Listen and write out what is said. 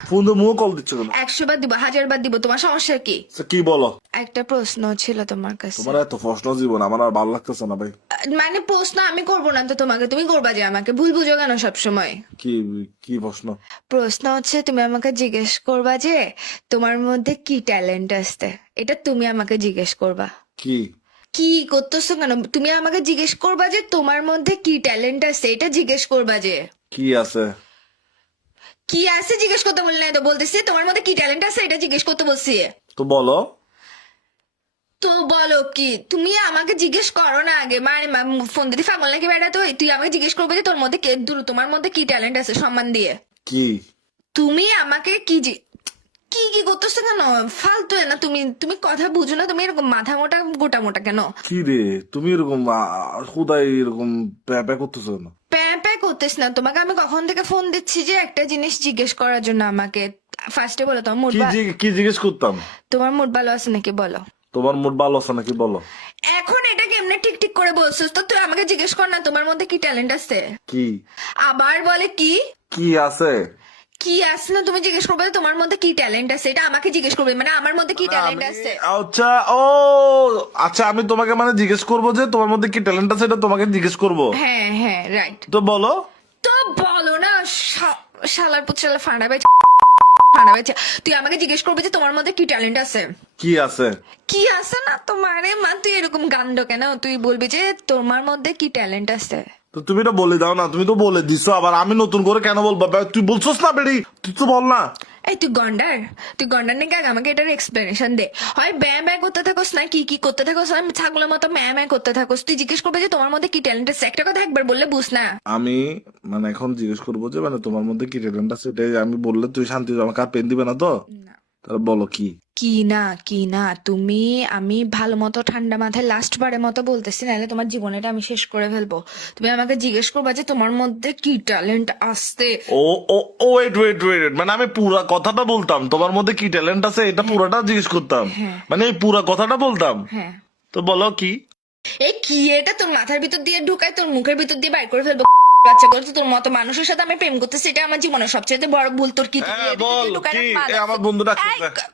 Phone দিয়ে মুখ call দিচ্ছ কেন? 100 বার দিব, 1000 বার দিব, তোমার সমস্যা কি? কি বলো? একটা প্রশ্ন ছিল তোমার কাছে। তোমার এত প্রশ্ন জীবন আমার আর ভালো লাগতেছে না ভাই। মানে প্রশ্ন আমি করব না তো তোমাকে, তুমি করবা যে আমাকে। ভুল বুঝো কেন সবসময়? কি কি প্রশ্ন? প্রশ্ন হচ্ছে তুমি আমাকে জিজ্ঞেস করবা যে তোমার মধ্যে কি ট্যালেন্ট আছে, এটা তুমি আমাকে জিজ্ঞেস করবা। কি কি করতেছো কেন? তুমি আমাকে জিজ্ঞেস করবা যে তোমার মধ্যে কি ট্যালেন্ট আছে, এটা জিজ্ঞেস করবা যে। কি আছে? কি আছে জিজ্ঞেস করতে বললে না তো, বলতেছি তোমার মধ্যে কি ট্যালেন্ট আছে এটা জিজ্ঞেস করতে বলছি। তো বলো। তো বলো কি? তুমি আমাকে জিজ্ঞেস করো না আগে, মানে ফোন দিতে পাগল নাকি বেটা? তো তুই আমাকে জিজ্ঞেস করবে যে তোর মধ্যে তোমার মধ্যে কি ট্যালেন্ট আছে, সম্মান দিয়ে। কি তুমি আমাকে কি কি করতেছো কেন? ফালতু না তুমি, তুমি কথা বুঝো না? তুমি এরকম মাথা মোটা গোটা মোটা কেন? কি রে তুমি এরকম খুদাই এরকম প্যাপে করতেছো কেন? প্যাঁ প্যাঁ করতেছ না। তোমাকে আমি কখন থেকে ফোন দিচ্ছি যে একটা জিনিস জিজ্ঞেস করার জন্য আমাকে। ফার্স্টে বলো তোমার মুড, কি জিজ্ঞেস করতাম? তোমার মুড ভালো আছে নাকি বলো। তোমার মুড ভালো আছে নাকি বলো। এখন এটা কেমনে ঠিক ঠিক করে বলছিস? তো তুই আমাকে জিজ্ঞেস কর না তোমার মধ্যে কি ট্যালেন্ট আছে। কি আবার বলে কি কি আছে? কি আছে না, তুমি জিজ্ঞেস করবে যে তোমার মধ্যে কি ট্যালেন্ট আছে, এটা আমাকে জিজ্ঞেস করবে, মানে আমার মধ্যে কি ট্যালেন্ট আছে। আচ্ছা ও আচ্ছা আমি তোমাকে মানে জিজ্ঞেস করবো যে তোমার মধ্যে কি ট্যালেন্ট আছে, এটা তোমাকে জিজ্ঞেস করবো। হ্যাঁ হ্যাঁ রাইট। তো বলো। তো বলো না। শালার পুত শালা ফাঁড়া বেচ, তুই আমাকে জিজ্ঞেস করবে যে তোমার মধ্যে কি ট্যালেন্ট আছে। কি আছে? কি আছে না তোমারে মা, তুই এরকম গান্ড কেন? তুই বলবি যে তোমার মধ্যে কি ট্যালেন্ট আছে। তো তুমি এটা বলে দাও না, তুমি তো বলে দিছো, আবার আমি নতুন করে কেন বলবো? তুই বলছোস না বেড়ি, তুই তো বল না। এই তুই গন্ডার নাকি? আগে আমাকে এটার এক্সপ্লেনেশন দে। হয় ব্যাঁ ব্যাঁ করতে থাকোস না কি কি করতে থাকোস, আমি ছাগলের মতো ম্যাঁ ম্যাঁ করতে থাকোস। তুই জিজ্ঞেস করবে যে তোমার মধ্যে কি ট্যালেন্ট আছে, একটা কথা একবার বললে বুঝ না। আমি মানে এখন জিজ্ঞেস করবো যে মানে তোমার মধ্যে কি ট্যালেন্ট আছে, এটাই আমি বললে তুই শান্তি আমাকে আর পেন দিবে না তো? তাহলে বলো কি। কি না তুমি, আমি ভালো মতো ঠান্ডা মাথায় লাস্ট বারের মতো বলতেছি, নাহলে তোমার জীবনটা আমি শেষ করে ফেলবো। তুমি আমাকে জিজ্ঞেস করবা যে তোমার মধ্যে কি ট্যালেন্ট আসতে। ও ও ও ওয়েট ওয়েট ওয়েট, মানে আমি পুরা কথাটা বলতাম তোমার মধ্যে কি ট্যালেন্ট আছে, এটা পুরাটা জিজ্ঞেস করতাম, মানে এই পুরা কথাটা বলতাম। হ্যাঁ। তো বলো কি। এই কি এটা তোর মাথার ভিতর দিয়ে ঢুকায় তোর মুখের ভিতর দিয়ে বাইর করে ফেলবো। বাচ্চা করছে তোর মতো মানুষের সাথে আমি প্রেম করতেছি, এটা আমার জীবনের সবচেয়ে বড় ভুল। তোর কি বল কি? আমার বন্ধু ডাকতেছে।